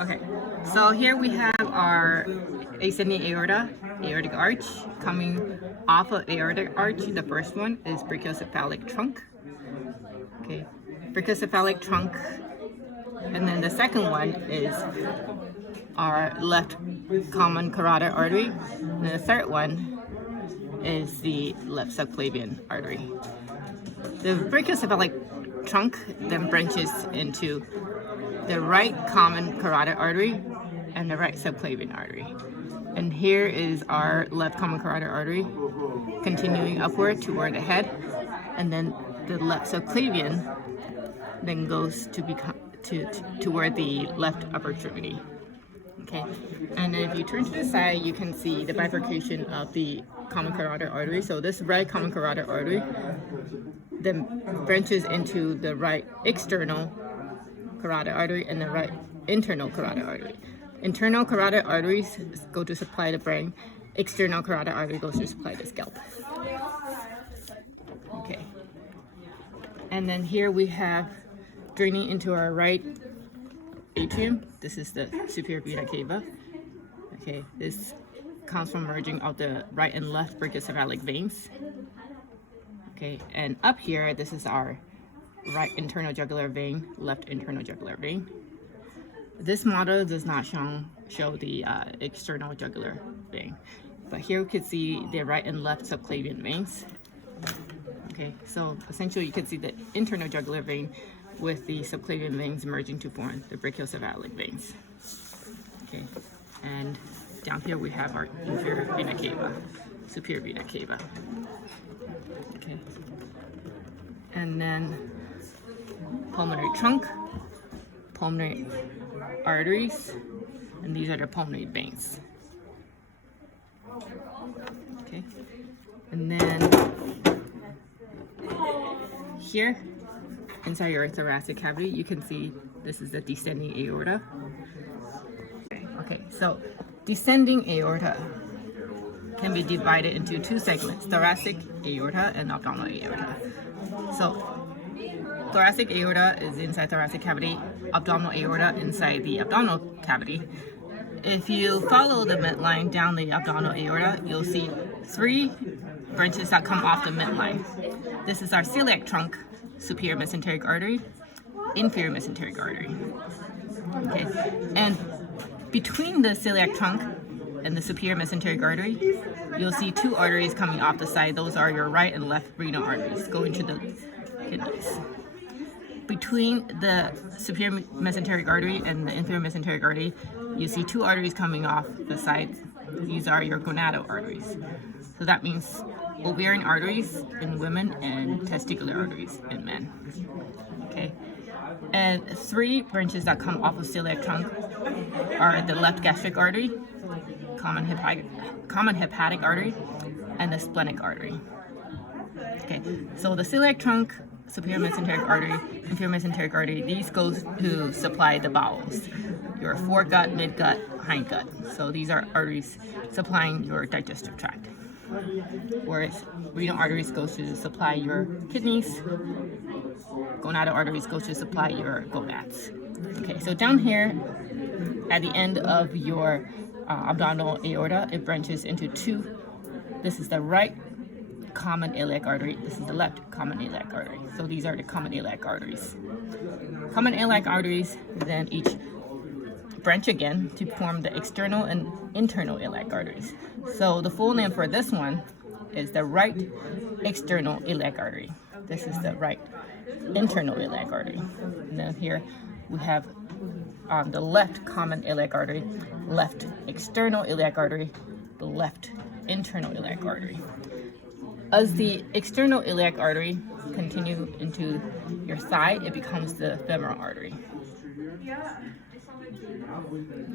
Okay, so here we have our ascending aortic arch coming off of aortic arch. The first one is brachiocephalic trunk. Okay, brachiocephalic trunk, and then the second one is our left common carotid artery, and the third one is the left subclavian artery. The brachiocephalic trunk then branches into the right common carotid artery and the right subclavian artery. And here is our left common carotid artery continuing upward toward the head, and then the left subclavian then goes toward the left upper extremity. Okay, and then if you turn to the side, you can see the bifurcation of the common carotid artery. So this right common carotid artery then branches into the right external carotid artery and the right internal carotid artery. Internal carotid arteries go to supply the brain. External carotid artery goes to supply the scalp. Okay. And then here we have draining into our right atrium. This is the superior vena cava. Okay, this comes from merging of the right and left brachiocephalic veins. Okay, and up here, this is our right internal jugular vein, left internal jugular vein. This model does not show the external jugular vein, but here we can see the right and left subclavian veins. Okay, so essentially you can see the internal jugular vein with the subclavian veins merging to form the brachiocephalic veins. Okay, and down here we have our inferior vena cava, superior vena cava. Okay, and then pulmonary trunk, pulmonary arteries, and these are the pulmonary veins. Okay, and then here inside your thoracic cavity, you can see this is the descending aorta. Okay, so descending aorta can be divided into two segments, thoracic aorta and abdominal aorta. So thoracic aorta is inside thoracic cavity, abdominal aorta inside the abdominal cavity. If you follow the midline down the abdominal aorta, you'll see three branches that come off the midline. This is our celiac trunk, superior mesenteric artery, inferior mesenteric artery. Okay, and between the celiac trunk and the superior mesenteric artery, you'll see two arteries coming off the side. Those are your right and left renal arteries going to the kidneys. Between the superior mesenteric artery and the inferior mesenteric artery, you see two arteries coming off the sides. These are your gonadal arteries. So that means ovarian arteries in women and testicular arteries in men. Okay, and three branches that come off of celiac trunk are the left gastric artery, common hepatic artery, and the splenic artery. Okay, so the celiac trunk, superior mesenteric artery, inferior mesenteric artery, these go to supply the bowels, your foregut, midgut, hindgut. So these are arteries supplying your digestive tract. Whereas renal arteries goes to supply your kidneys, gonadal arteries goes to supply your gonads. Okay, so down here at the end of your abdominal aorta, it branches into two. This is the right common iliac artery. This is the left common iliac artery. So these are the common iliac arteries. Common iliac arteries then each branch again to form the external and internal iliac arteries. So the full name for this one is the right external iliac artery. This is the right internal iliac artery. And then here we have the left common iliac artery, left external iliac artery, the left internal iliac artery. As the external iliac artery continue into your thigh, it becomes the femoral artery.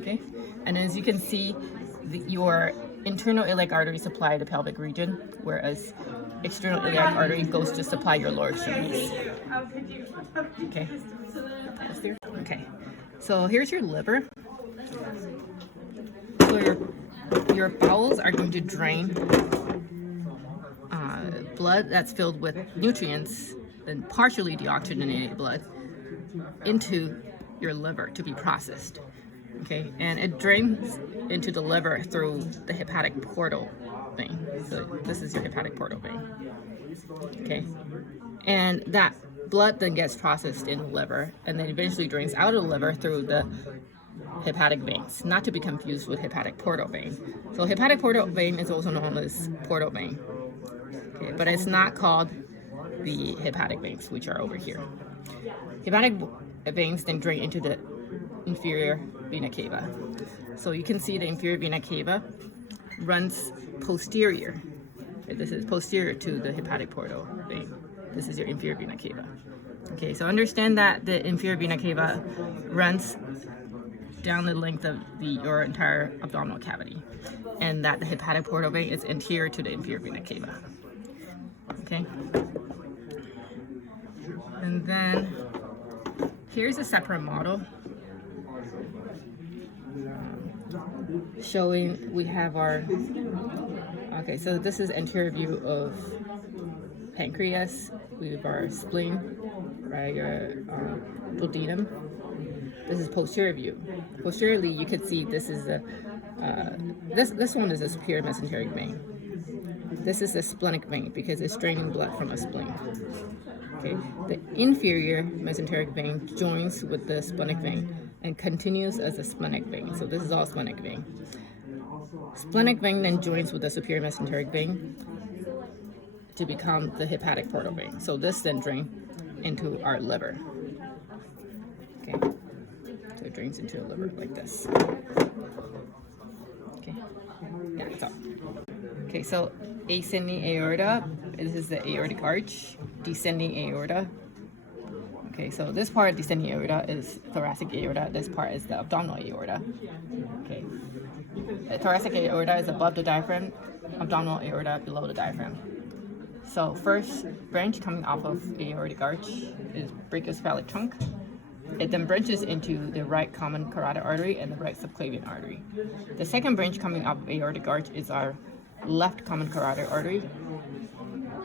Okay, and as you can see, your internal iliac artery supply the pelvic region, whereas external iliac artery goes to supply your lower extremities. Okay. Okay. So here's your liver. So your bowels are going to drain blood that's filled with nutrients and partially deoxygenated blood into your liver to be processed. Okay, and it drains into the liver through the hepatic portal vein. So this is your hepatic portal vein. Okay, and that blood then gets processed in the liver and then eventually drains out of the liver through the hepatic veins, not to be confused with hepatic portal vein. So hepatic portal vein is also known as portal vein, okay, but it's not called the hepatic veins, which are over here. Hepatic veins then drain into the inferior vena cava. So you can see the inferior vena cava runs posterior. This is posterior to the hepatic portal vein. This is your inferior vena cava. Okay, so understand that the inferior vena cava runs down the length of your entire abdominal cavity, and that the hepatic portal vein is anterior to the inferior vena cava. Okay, and then here's a separate model showing we have our, okay, so this is anterior view of pancreas. We have our spleen, right, our duodenum. This is posterior view. Posteriorly, you can see this is a, this one is a superior mesenteric vein. This is a splenic vein because it's draining blood from a spleen. Okay, the inferior mesenteric vein joins with the splenic vein and continues as a splenic vein. So this is all splenic vein. Splenic vein then joins with the superior mesenteric vein to become the hepatic portal vein. So this then drains into our liver. Okay, so it drains into the liver like this. Okay, yeah, that's all. Okay, so ascending aorta, this is the aortic arch. Descending aorta. Okay, so this part, descending aorta, is thoracic aorta. This part is the abdominal aorta. Okay, the thoracic aorta is above the diaphragm, abdominal aorta below the diaphragm. So first branch coming off of aortic arch is brachiocephalic trunk. It then branches into the right common carotid artery and the right subclavian artery. The second branch coming off of aortic arch is our left common carotid artery,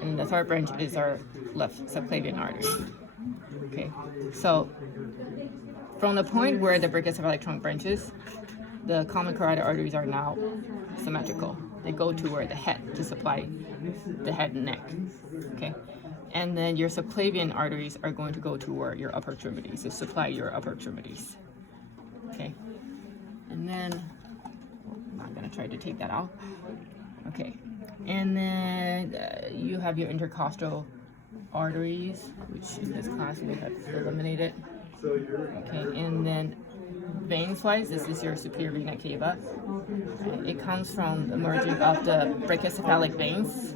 and the third branch is our left subclavian artery. Okay, so from the point where the brachiocephalic trunk branches, the common carotid arteries are now symmetrical. They go to where the head to supply the head and neck. Okay, and then your subclavian arteries are going to go to where your upper extremities to supply your upper extremities. Okay, and then I'm not gonna try to take that out. Okay, and then you have your intercostal arteries, which in this class we have eliminated. Okay, and then veins-wise, this is your superior vena cava. It comes from the merging of the brachiocephalic veins.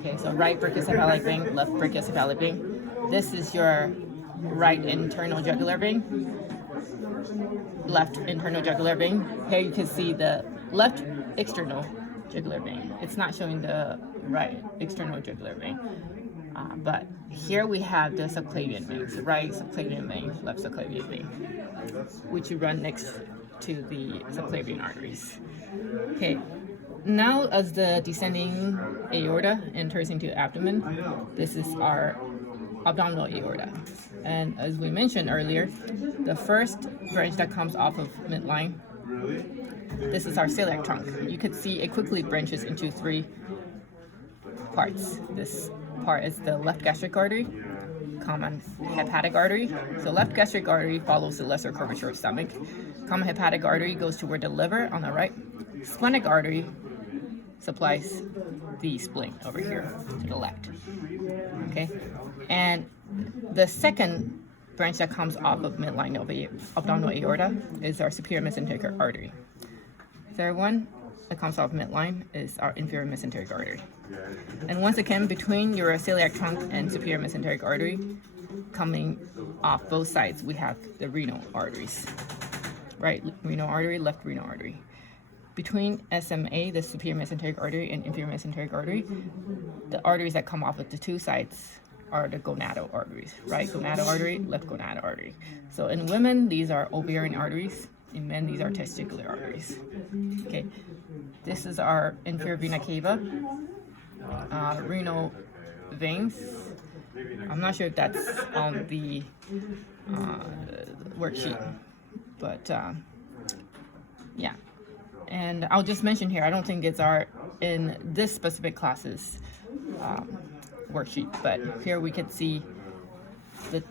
Okay, so right brachiocephalic vein, left brachiocephalic vein. This is your right internal jugular vein, left internal jugular vein. Here you can see the left external jugular vein. It's not showing the right external jugular vein. But here we have the subclavian veins, right subclavian vein, left subclavian vein, which run next to the subclavian arteries. Okay, now as the descending aorta enters into abdomen, this is our abdominal aorta. And as we mentioned earlier, the first branch that comes off of midline, this is our celiac trunk. You could see it quickly branches into three parts. This part is the left gastric artery, common hepatic artery. So left gastric artery follows the lesser curvature of stomach. Common hepatic artery goes toward the liver on the right. Splenic artery supplies the spleen over here to the left. Okay, and the second branch that comes off of midline of the abdominal aorta is our superior mesenteric artery. Third one that comes off midline is our inferior mesenteric artery. And once again, between your celiac trunk and superior mesenteric artery, coming off both sides, we have the renal arteries. Right renal artery, left renal artery. Between SMA, the superior mesenteric artery, and inferior mesenteric artery, the arteries that come off of the two sides are the gonadal arteries. Right gonadal artery, left gonadal artery. So in women, these are ovarian arteries. In men, these are testicular arteries. Okay, this is our inferior vena cava, renal veins. I'm not sure if that's on the worksheet, but Yeah. And I'll just mention here, I don't think it's in this specific class's worksheet, but here we can see the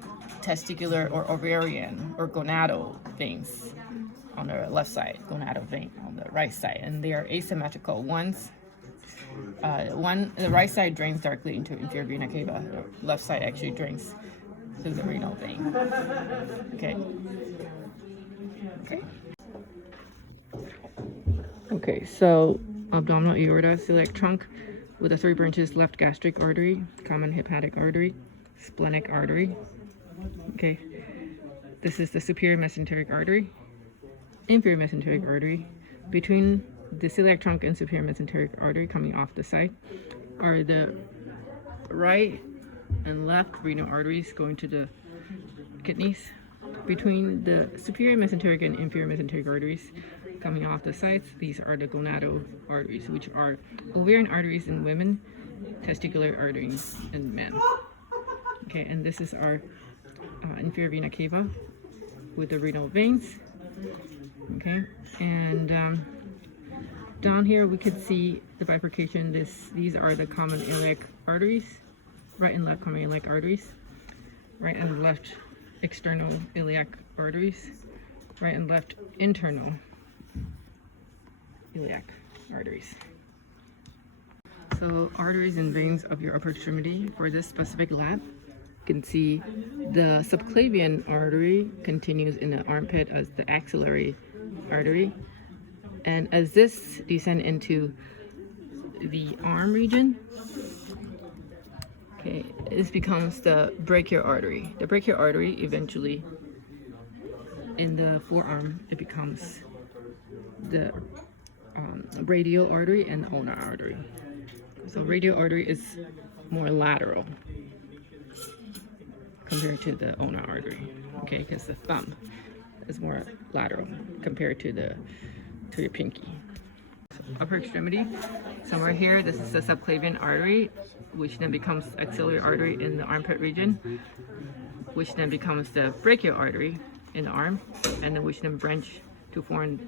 testicular or ovarian or gonadal veins on the left side, gonadal vein on the right side, and they are asymmetrical. The right side drains directly into inferior vena cava. The left side actually drains through the renal vein. Okay. Okay. Okay, so abdominal aorta, celiac trunk with the 3 branches: left gastric artery, common hepatic artery, splenic artery. Okay, this is the superior mesenteric artery, inferior mesenteric artery. Between the celiac trunk and superior mesenteric artery coming off the side are the right and left renal arteries going to the kidneys. Between the superior mesenteric and inferior mesenteric arteries coming off the sides, these are the gonadal arteries, which are ovarian arteries in women, testicular arteries in men. Okay, and this is our inferior vena cava with the renal veins. Okay, and down here we could see the bifurcation. These are the common iliac arteries, right and left common iliac arteries, right and left external iliac arteries, right and left internal iliac arteries. So arteries and veins of your upper extremity for this specific lab, you can see the subclavian artery continues in the armpit as the axillary artery, and as this descend into the arm region, okay, this becomes the brachial artery. The brachial artery eventually in the forearm, it becomes the radial artery and the ulnar artery. So radial artery is more lateral compared to the ulnar artery, okay, because the thumb is more lateral compared to your pinky. So upper extremity, somewhere here, this is the subclavian artery, which then becomes axillary artery in the armpit region, which then becomes the brachial artery in the arm, and then which then branch to form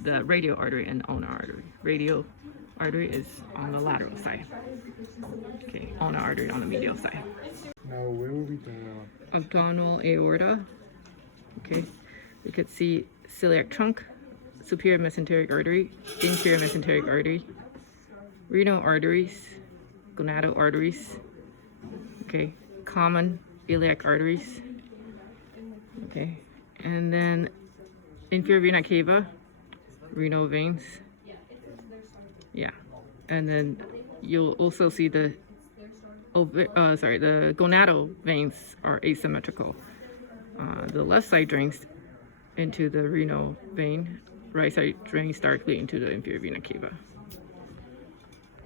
the radial artery and ulnar artery. Radial artery is on the lateral side. Okay, ulnar artery on the medial side. Now, where will be the Abdominal aorta. Okay, you could see celiac trunk, superior mesenteric artery, inferior mesenteric artery, renal arteries, gonadal arteries. Okay, common iliac arteries. Okay, and then inferior vena cava, renal veins. Yeah, and then you'll also see the gonadal veins are asymmetrical. The left side drains into the renal vein, right side drains directly into the inferior vena cava.